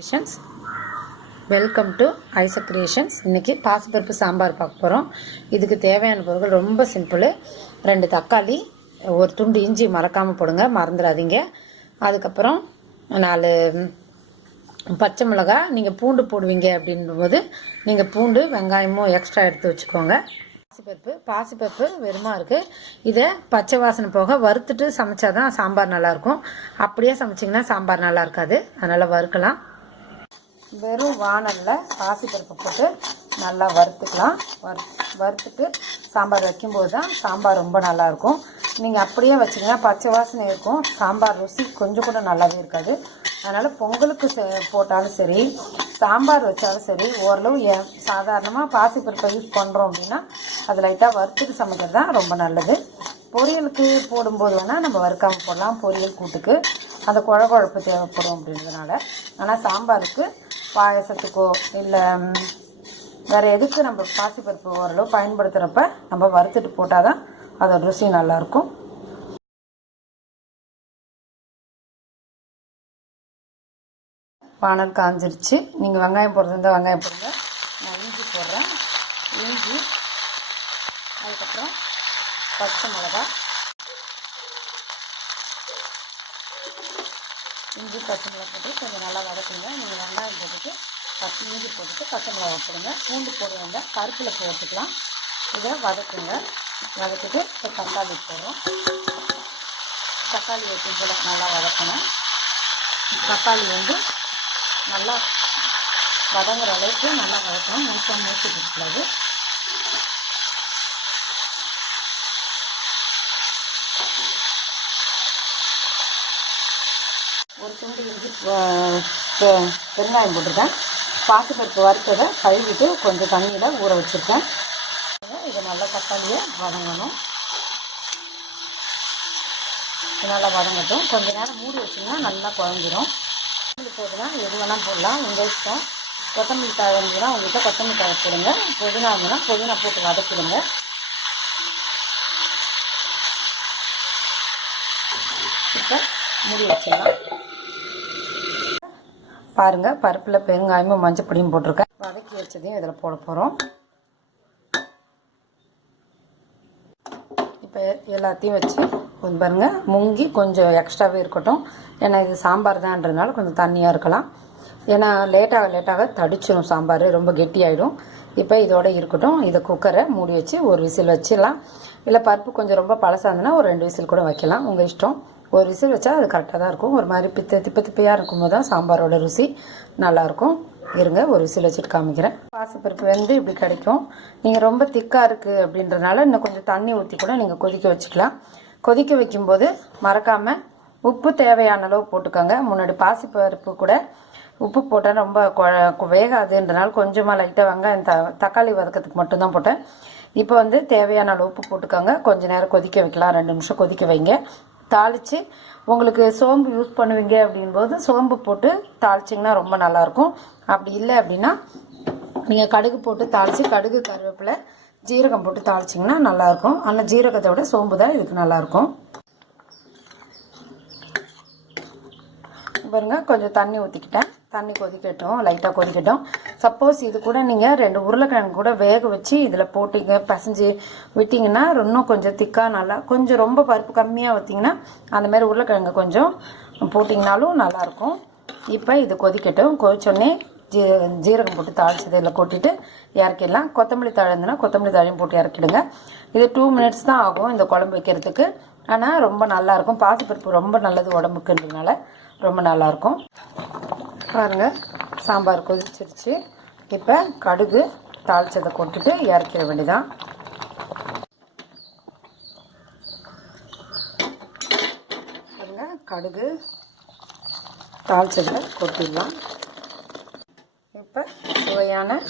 Creations. Welcome to Isaac creations. இன்றைக்கி பாசிப்பருப்பு சாம்பார் பார்க்க போகிறோம். இதுக்கு தேவையான பொருட்கள் ரொம்ப சிம்பிள். 2 தக்காளி, ஒரு துண்டு இஞ்சி மறக்காமல் போடுங்க, மறந்துடாதீங்க. அதுக்கப்புறம் 4 பச்சை மிளகாய். நீங்கள் பூண்டு போடுவீங்க அப்படின்போது நீங்கள் பூண்டு வெங்காயமும் எக்ஸ்ட்ரா எடுத்து வச்சுக்கோங்க. பாசிப்பருப்பு வெறுமா இருக்குது. இதை பச்சை வாசனை போக வறுத்துட்டு சமைச்சா தான் சாம்பார் நல்லாயிருக்கும். அப்படியே சமைச்சிங்கன்னா சாம்பார் நல்லா இருக்காது, அதனால் வறுக்கலாம். வெறும் வானலில் பாசிப்பருப்பு போட்டு நல்லா வறுத்துக்கலாம். வறுத்துட்டு சாம்பார் வைக்கும்போது தான் சாம்பார் ரொம்ப நல்லாயிருக்கும். நீங்கள் அப்படியே வச்சிங்கன்னா பச்சை வாசனை இருக்கும், சாம்பார் ருசி கொஞ்சம் கூட நல்லாவே இருக்காது. அதனால் பொங்கலுக்கு போட்டாலும் சரி, சாம்பார் வச்சாலும் சரி, ஓரளவு சாதாரணமாக பாசிப்பருப்பை யூஸ் பண்ணுறோம் அப்படின்னா அது லைட்டாக வறுத்துட்டு சமைக்கிறது தான் ரொம்ப நல்லது. பொரியலுக்கு போடும்போது வேணால் நம்ம வறுக்காமல் போடலாம், பொரியல் கூட்டுக்கு அந்த குழம்பு தேவைப்படும் அப்படின்றதுனால. ஆனால் சாம்பாருக்கு, பாயசத்துக்கோ இல்லை வேறு எதுக்கு நம்ம பாசிப்பருப்பு ஓரளவு பயன்படுத்துகிறப்ப நம்ம வறுத்துட்டு போட்டால் தான் அதோட ருசி நல்லாயிருக்கும். வானல் காஞ்சிருச்சு. நீங்கள் வெங்காயம் போடுறது இருந்தால் வெங்காயம் போடுங்க. நான் இஞ்சி போடுறேன். இஞ்சி, அதுக்கப்புறம் பச்சை மிளகாய். இஞ்சி பச்சை மிளகாய் போட்டு கொஞ்சம் நல்லா வதக்குங்க. நீங்கள் வெங்காயம் போட்டுட்டு இஞ்சி போட்டுட்டு பச்சை மிளகாய் போடுங்க. பூண்டு போடுவாங்க, கருப்பில் போட்டுக்கலாம். இதை வதக்குங்க. வதக்கிட்டு இப்போ தக்காளி போடுறோம். தக்காளி வைக்கும் போல நல்லா வதக்கணும். தக்காளி நல்லா வதங்குற அளவுக்கு நல்லா வதக்கணும். மூச்சு கொடுக்கூடாது. ஒரு துண்டு இஞ்சி பெருங்காயம் போட்டிருக்கேன். பாசிப்பருப்பு வறுத்ததை கழுவிட்டு கொஞ்சம் தண்ணியில் ஊற வச்சுருக்கேன். இதை நல்லா தக்காளியை வதங்கணும். நல்லா வதங்கட்டும். கொஞ்சம் நேரம் மூடி வச்சிங்கன்னா நல்லா குழஞ்சிரும். போதுனா எது வேணால் போடலாம், உங்கள் இஷ்டம். கொத்தமல்லி காய் இருந்ததுன்னா உங்கள்கிட்ட கொத்தமல்லி காய் போடுங்க. புதினா இருந்ததுன்னா புதினா போட்டு வதக்கிடுங்க. இப்போ மூடி வச்சிடலாம். பாருங்கள், பருப்பில் பெருங்காயமும் மஞ்சள் பொடியும் போட்டிருக்கேன். வதக்கி வச்சதையும் இதில் போட போகிறோம். இப்போ எல்லாத்தையும் வச்சு பாருங்கள், முங்கி கொஞ்சம் எக்ஸ்ட்ராவே இருக்கட்டும். ஏன்னா இது சாம்பார் தான்றதுனால கொஞ்சம் தண்ணியாக இருக்கலாம். ஏன்னா லேட்டாக தடிச்சிடும், சாம்பார் ரொம்ப கெட்டியாயிடும். இப்போ இதோட இருக்கட்டும். இதை குக்கரை மூடி வச்சு ஒரு விசில் வச்சிடலாம். இல்லை பருப்பு கொஞ்சம் ரொம்ப பழசாக இருந்ததுன்னா ஒரு 2 விசில் கூட வைக்கலாம், உங்கள் இஷ்டம். ஒரு விசில் வச்சா அது கரெக்டாக தான் இருக்கும். ஒரு மாதிரி திப்பையாக இருக்கும்போது தான் சாம்பாரோட ருசி நல்லாயிருக்கும். இருங்க, ஒரு விசில் வச்சுட்டு காமிக்கிறேன். பாசிப்பருப்பு இப்படி கிடைக்கும். நீங்கள் ரொம்ப திக்காக இருக்குது அப்படின்றதுனால இன்னும் கொஞ்சம் தண்ணி ஊற்றி கூட நீங்கள் கொதிக்க வச்சுக்கலாம். கொதிக்க வைக்கும்போது மறக்காமல் உப்பு தேவையான அளவு போட்டுக்கோங்க. முன்னாடி பாசிப்பருப்பு கூட உப்பு போட்டால் ரொம்ப வேகாதுன்றனால கொஞ்சமாக லைட்டாக வெங்காயம் தக்காளி வதக்கிறதுக்கு மட்டும்தான் போட்டேன். இப்போ தேவையான அளவு உப்பு போட்டுக்கோங்க. கொஞ்சம் நேரம் கொதிக்க வைக்கலாம், 2 நிமிஷம் கொதிக்க வைங்க. தாளித்து உங்களுக்கு சோம்பு யூஸ் பண்ணுவீங்க அப்படின்போது சோம்பு போட்டு தாளிச்சிங்கன்னா ரொம்ப நல்லாயிருக்கும். அப்படி இல்லை அப்படின்னா நீங்கள் கடுகு போட்டு தாளித்து, கடுகு கருவேப்பிலை ஜீரகம் போட்டு தாளிச்சிங்கன்னா நல்லாயிருக்கும். ஆனால் ஜீரகத்தை விட சோம்பு தான் இதுக்கு நல்லாயிருக்கும். பாருங்க, கொஞ்சம் தண்ணி ஊற்றிக்கிட்டேன். தண்ணி கொதிக்கட்டும், லைட்டாக கொதிக்கட்டும். சப்போஸ் இது கூட நீங்கள் 2 உருளைக்கிழங்கு கூட வேக வச்சு இதில் போட்டிங்க பிசைஞ்சு விட்டிங்கன்னா இன்னும் கொஞ்சம் திக்காக நல்லா, கொஞ்சம் ரொம்ப பருப்பு கம்மியாக ஊற்றிங்கன்னா அந்தமாதிரி உருளைக்கிழங்கு கொஞ்சம் போட்டிங்கனாலும் நல்லாயிருக்கும். இப்போ இது கொதிக்கட்டும். கொதிச்சோடனே ஜீரகம் போட்டு தாளிச்சது இதில் கொட்டிட்டு இறக்கிடலாம். கொத்தமல்லி தழை இருந்ததுன்னா கொத்தமல்லி தழையும் போட்டு இறக்கிடுங்க. இது 2 மினிட்ஸ் தான் ஆகும் இந்த குழம்பு வைக்கிறதுக்கு. ஆனால் ரொம்ப நல்லாயிருக்கும். பாசிப்பருப்பு ரொம்ப நல்லது உடம்புக்குன்றதுனால ரொம்ப நல்லாயிருக்கும். பாருங்கள், சாம்பார் கொதிச்சிருச்சு. இப்போ கடுகு தாளிச்சதை கொட்டுட்டு இறக்கிட வேண்டியதான். பாருங்கள், கடுகு தாளிச்சதை கொட்டிடலாம். இப்போ சுவையான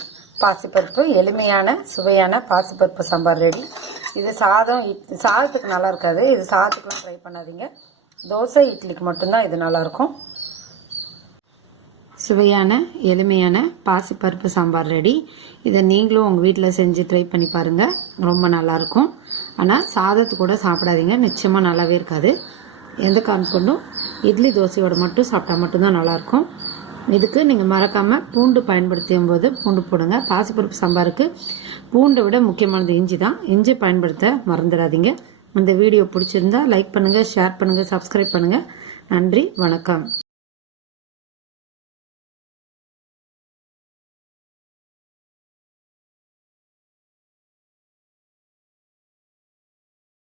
பாசிப்பருப்பு, எளிமையான சுவையான பாசிப்பருப்பு சாம்பார் ரெடி. இது சாதத்துக்கு நல்லா இருக்காது. இது சாதத்துக்குலாம் ட்ரை பண்ணாதீங்க. தோசை இட்லிக்கு மட்டும்தான் இது நல்லாயிருக்கும். சுவையான எளிமையான பாசிப்பருப்பு சாம்பார் ரெடி. இதை நீங்களும் உங்கள் வீட்டில் செஞ்சு ட்ரை பண்ணி பாருங்கள், ரொம்ப நல்லாயிருக்கும். ஆனால் சாதத்து கூட சாப்பிடாதீங்க, நிச்சயமாக நல்லாவே இருக்காது. எந்த காரணம் கொண்டும் இட்லி தோசையோடு மட்டும் சாப்பிட்டா மட்டும்தான் நல்லாயிருக்கும். இதுக்கு நீங்கள் மறக்காமல் பூண்டு பயன்படுத்தும் போது பூண்டு போடுங்க. பாசிப்பருப்பு சாம்பாருக்கு பூண்டை விட முக்கியமானது இஞ்சி தான். இஞ்சி பயன்படுத்த மறந்துடாதீங்க. இந்த வீடியோ பிடிச்சிருந்தா லைக் பண்ணுங்கள், ஷேர் பண்ணுங்கள், சப்ஸ்கிரைப் பண்ணுங்கள். நன்றி, வணக்கம்.